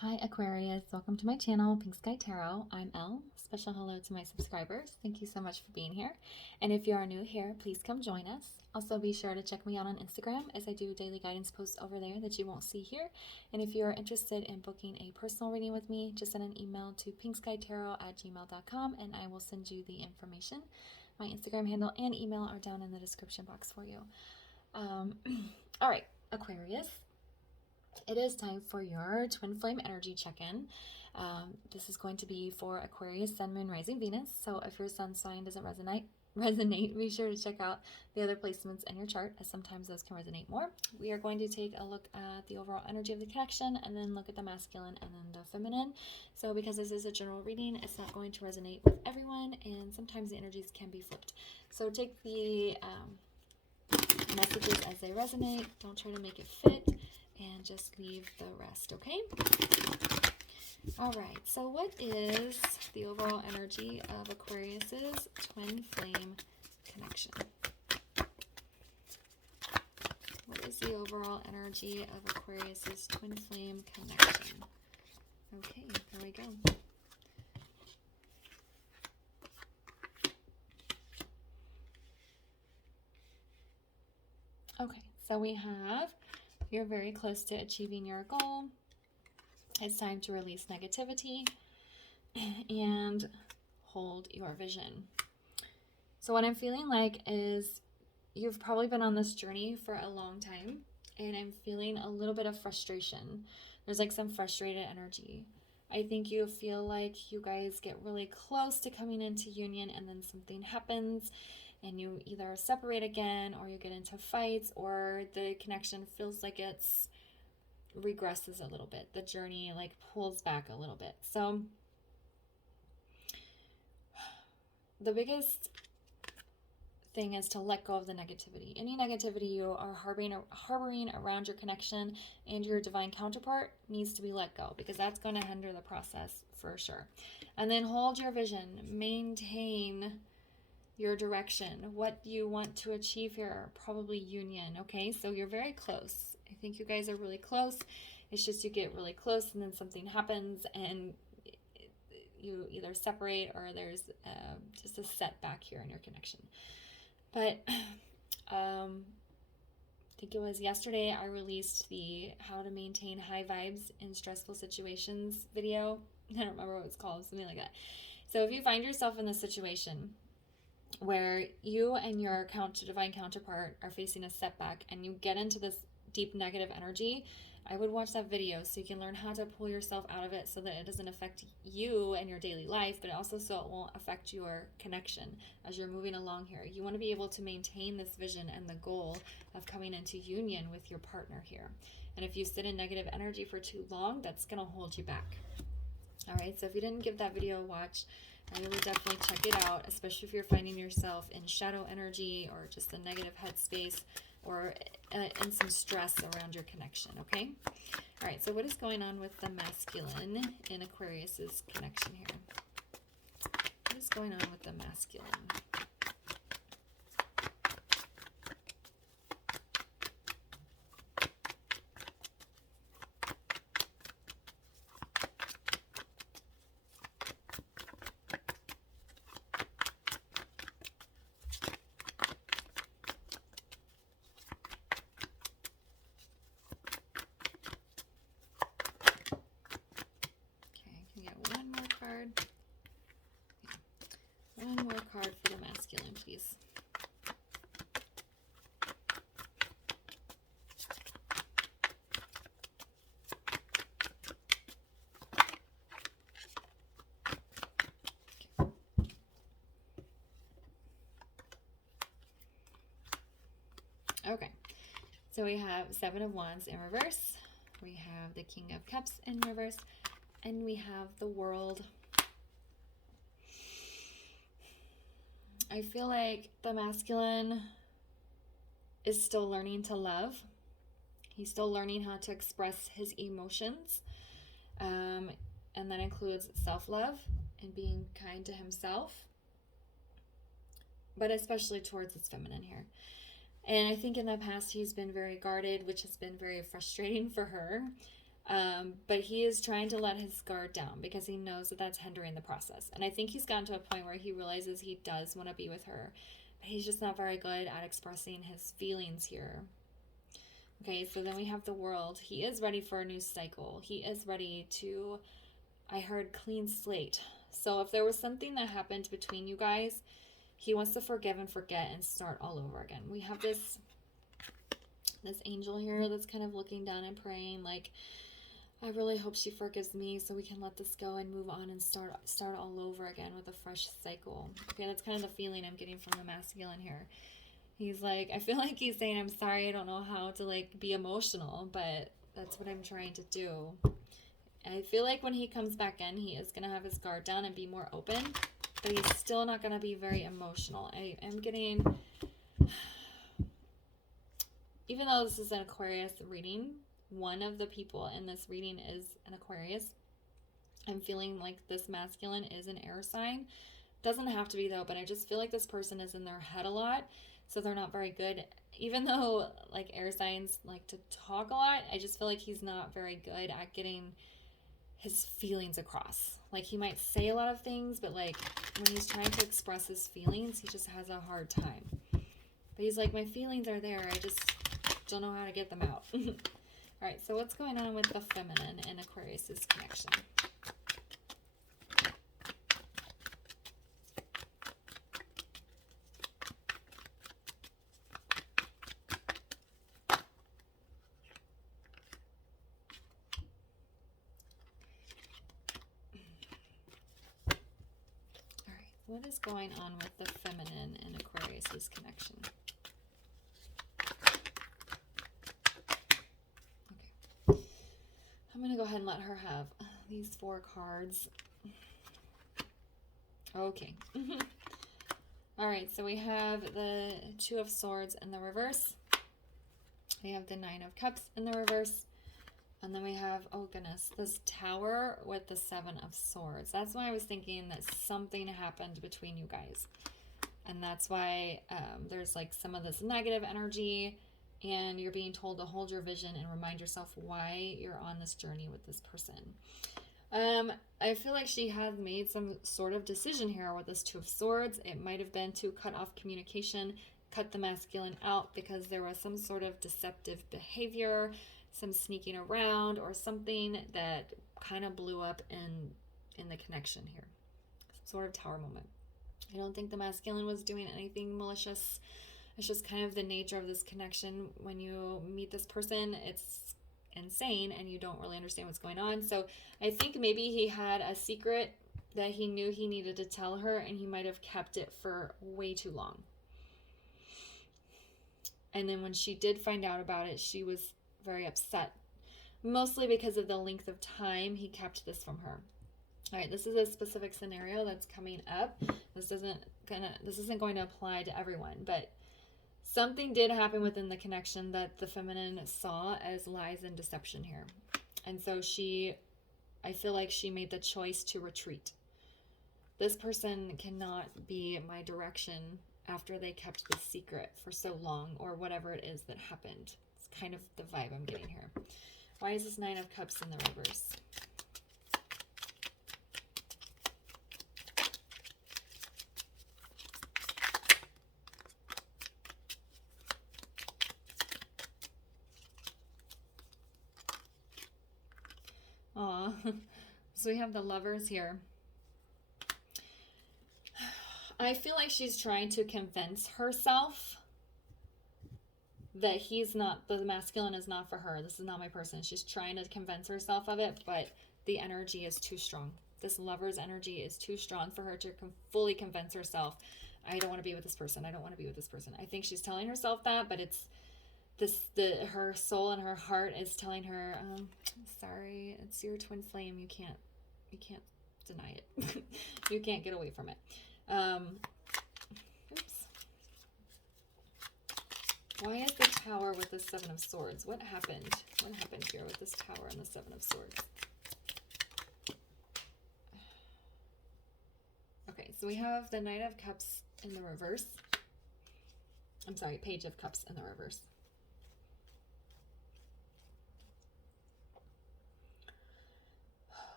Hi Aquarius, welcome to my channel, Pink Sky Tarot. I'm Elle. Special hello to my subscribers. Thank you so much for being here. And if you are new here, please come join us. Also be sure to check me out on Instagram as I do daily guidance posts over there that you won't see here. And if you are interested in booking a personal reading with me, just send an email to pinkskytarot@gmail.com and I will send you the information. My Instagram handle and email are down in the description box for you. All right, Aquarius. It is time for your twin flame energy check-in. This is going to be for Aquarius, Sun, Moon, Rising, Venus. So if your sun sign doesn't resonate, be sure to check out the other placements in your chart, as sometimes those can resonate more. We are going to take a look at the overall energy of the connection and then look at the masculine and then the feminine. So because this is a general reading, it's not going to resonate with everyone, and sometimes the energies can be flipped. So take the messages as they resonate. Don't try to make it fit, and just leave the rest, okay? All right, so what is the overall energy of Aquarius's twin flame connection? What is the overall energy of Aquarius's twin flame connection? Okay, here we go. Okay, so we have, you're very close to achieving your goal. It's time to release negativity and hold your vision. So what I'm feeling like is you've probably been on this journey for a long time, and I'm feeling a little bit of frustration. There's like some frustrated energy. I think you feel like you guys get really close to coming into union and then something happens and you either separate again, or you get into fights, or the connection feels like it's regresses a little bit. The journey like pulls back a little bit. So the biggest thing is to let go of the negativity. Any negativity you are harboring around your connection and your divine counterpart needs to be let go, because that's going to hinder the process for sure. And then hold your vision. Maintain your direction, what you want to achieve here, probably union. Okay, so you're very close. I think you guys are really close. It's just you get really close and then something happens and you either separate, or there's just a setback here in your connection. But I think it was yesterday I released the how to maintain high vibes in stressful situations video. I don't remember what it's called, something like that. So if you find yourself in this situation where you and your divine counterpart are facing a setback and you get into this deep negative energy, I would watch that video so you can learn how to pull yourself out of it, so that it doesn't affect you and your daily life, but also so it won't affect your connection as you're moving along here. You want to be able to maintain this vision and the goal of coming into union with your partner here. And if you sit in negative energy for too long, that's going to hold you back. All right, so if you didn't give that video a watch, I would definitely check it out, especially if you're finding yourself in shadow energy or just a negative headspace, or in some stress around your connection, okay? All right, so what is going on with the masculine in Aquarius's connection here? What is going on with the masculine? One more card for the masculine, please. Okay, so we have Seven of Wands in reverse, we have the King of Cups in reverse, and we have the World. I feel like the masculine is still learning to love. He's still learning how to express his emotions. And that includes self-love and being kind to himself, but especially towards his feminine here. And I think in the past he's been very guarded, which has been very frustrating for her. But he is trying to let his guard down because he knows that that's hindering the process. And I think he's gotten to a point where he realizes he does want to be with her, but he's just not very good at expressing his feelings here. Okay, so then we have the World. He is ready for a new cycle. He is ready to, I heard, clean slate. So if there was something that happened between you guys, he wants to forgive and forget and start all over again. We have this angel here that's kind of looking down and praying, like, I really hope she forgives me so we can let this go and move on and start all over again with a fresh cycle. Okay, that's kind of the feeling I'm getting from the masculine here. He's like, I feel like he's saying, I'm sorry, I don't know how to, like, be emotional, but that's what I'm trying to do. I feel like when he comes back in, he is going to have his guard down and be more open, but he's still not going to be very emotional. I am getting, even though this is an Aquarius reading, one of the people in this reading is an Aquarius. I'm feeling like this masculine is an air sign. Doesn't have to be though, but I just feel like this person is in their head a lot, so they're not very good. Even though like air signs like to talk a lot, I just feel like he's not very good at getting his feelings across. Like he might say a lot of things, but like when he's trying to express his feelings, he just has a hard time. But he's like, my feelings are there, I just don't know how to get them out. All right, so what's going on with the feminine in Aquarius's connection? All right, what is going on with the feminine in Aquarius's connection? I'm going to go ahead and let her have these 4 cards. Okay. All right, so we have the 2 of Swords in the reverse. We have the 9 of Cups in the reverse. And then we have, oh goodness, this Tower with the 7 of Swords. That's why I was thinking that something happened between you guys. And that's why there's like some of this negative energy. And you're being told to hold your vision and remind yourself why you're on this journey with this person. I feel like she has made some sort of decision here with this 2 of Swords. It might have been to cut off communication, cut the masculine out because there was some sort of deceptive behavior, some sneaking around, or something that kind of blew up in the connection here. Some sort of Tower moment. I don't think the masculine was doing anything malicious. It's just kind of the nature of this connection. When you meet this person, it's insane and you don't really understand what's going on. So I think maybe he had a secret that he knew he needed to tell her, and he might have kept it for way too long. And then when she did find out about it, she was very upset, mostly because of the length of time he kept this from her. All right, this is a specific scenario that's coming up. This isn't going to apply to everyone, but something did happen within the connection that the feminine saw as lies and deception here. And so I feel like she made the choice to retreat. This person cannot be my direction after they kept this secret for so long, or whatever it is that happened. It's kind of the vibe I'm getting here. Why is this 9 of Cups in the reverse? Aw, so we have the Lovers here. I feel like she's trying to convince herself that the masculine is not for her. This is not my person. She's trying to convince herself of it, but the energy is too strong. This Lover's energy is too strong for her to fully convince herself, I don't want to be with this person. I don't want to be with this person. I think she's telling herself that, but it's her soul and her heart is telling her, sorry, it's your twin flame. You can't deny it. You can't get away from it. Oops. Why is the Tower with the 7 of Swords? What happened? What happened here with this Tower and the 7 of Swords? Okay, so we have the Knight of Cups in the reverse. I'm sorry, Page of Cups in the reverse.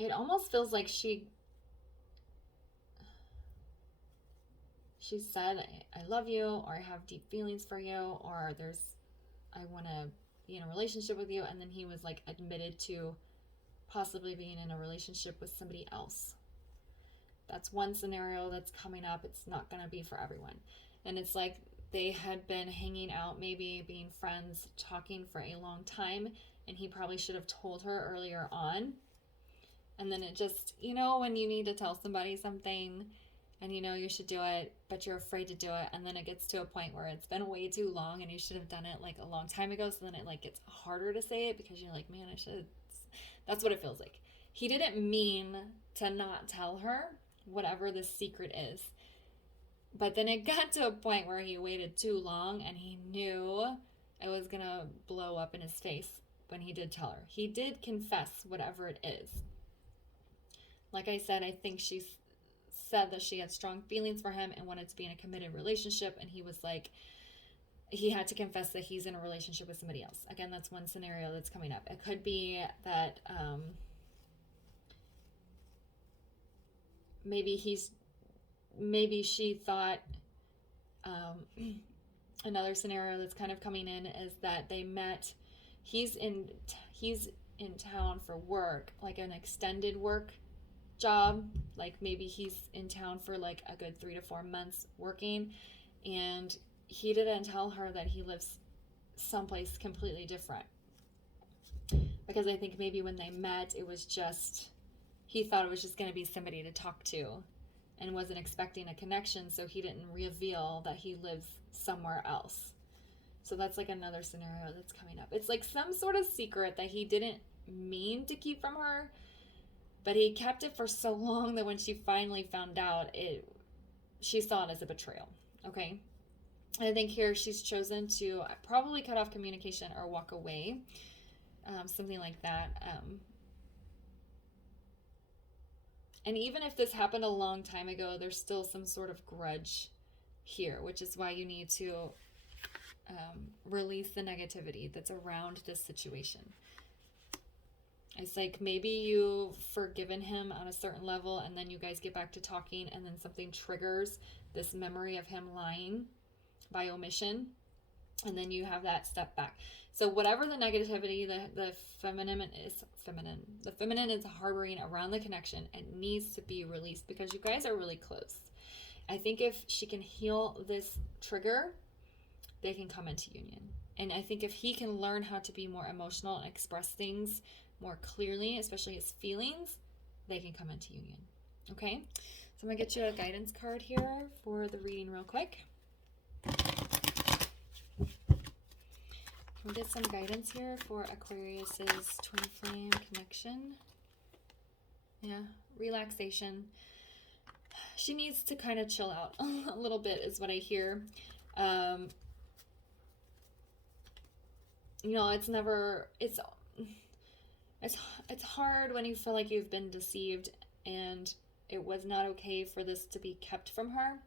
it almost feels like she said, I love you, or I have deep feelings for you, or I want to be in a relationship with you. And then he was like admitted to possibly being in a relationship with somebody else. That's one scenario that's coming up. It's not going to be for everyone. And it's like they had been hanging out, maybe being friends, talking for a long time. And he probably should have told her earlier on. And then it just, you know, when you need to tell somebody something and you know you should do it, but you're afraid to do it. And then it gets to a point where it's been way too long and you should have done it like a long time ago. So then it like gets harder to say it because you're like, man, I should. That's what it feels like. He didn't mean to not tell her whatever the secret is. But then it got to a point where he waited too long and he knew it was going to blow up in his face when he did tell her. He did confess whatever it is. Like I said, I think she said that she had strong feelings for him and wanted to be in a committed relationship. And he was like, he had to confess that he's in a relationship with somebody else. Again, that's one scenario that's coming up. It could be that maybe she thought, another scenario that's kind of coming in is that they met, he's in town for work, like an extended work job. Like maybe he's in town for like a good 3 to 4 months working, and he didn't tell her that he lives someplace completely different. Because I think maybe when they met, it was just, he thought it was just going to be somebody to talk to and wasn't expecting a connection, so he didn't reveal that he lives somewhere else. So that's like another scenario that's coming up. It's like some sort of secret that he didn't mean to keep from her, but he kept it for so long that when she finally found out, she saw it as a betrayal. Okay? I think here she's chosen to probably cut off communication or walk away. Something like that. And even if this happened a long time ago, there's still some sort of grudge here, which is why you need to release the negativity that's around this situation. It's like maybe you've forgiven him on a certain level, and then you guys get back to talking, and then something triggers this memory of him lying by omission, and then you have that step back. So whatever the negativity, the feminine is harboring around the connection, it needs to be released because you guys are really close. I think if she can heal this trigger, they can come into union. And I think if he can learn how to be more emotional and express things more clearly, especially his feelings, they can come into union. Okay? So I'm going to get you a guidance card here for the reading real quick. We'll get some guidance here for Aquarius's twin flame connection. Yeah, relaxation. She needs to kind of chill out a little bit is what I hear. You know, it's hard when you feel like you've been deceived and it was not okay for this to be kept from her,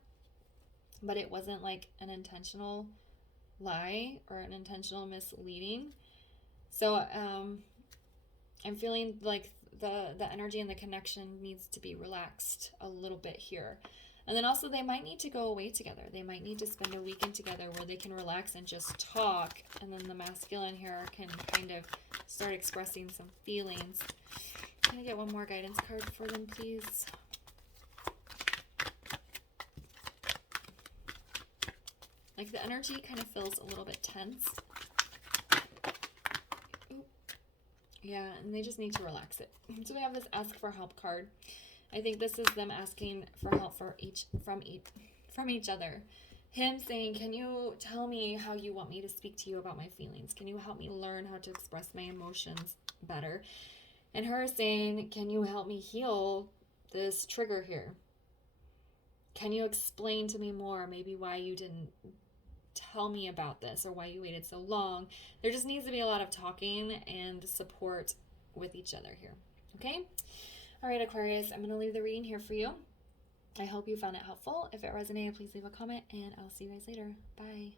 but it wasn't like an intentional lie or an intentional misleading. So I'm feeling like the energy and the connection needs to be relaxed a little bit here. And then also they might need to go away together. They might need to spend a weekend together where they can relax and just talk. And then the masculine here can kind of start expressing some feelings. Can I get one more guidance card for them, please? Like the energy kind of feels a little bit tense. Ooh. Yeah, and they just need to relax it. So we have this ask for help card. I think this is them asking for help from each other. Him saying, can you tell me how you want me to speak to you about my feelings? Can you help me learn how to express my emotions better? And her saying, can you help me heal this trigger here? Can you explain to me more maybe why you didn't tell me about this or why you waited so long? There just needs to be a lot of talking and support with each other here. Okay? All right, Aquarius, I'm going to leave the reading here for you. I hope you found it helpful. If it resonated, please leave a comment, and I'll see you guys later. Bye.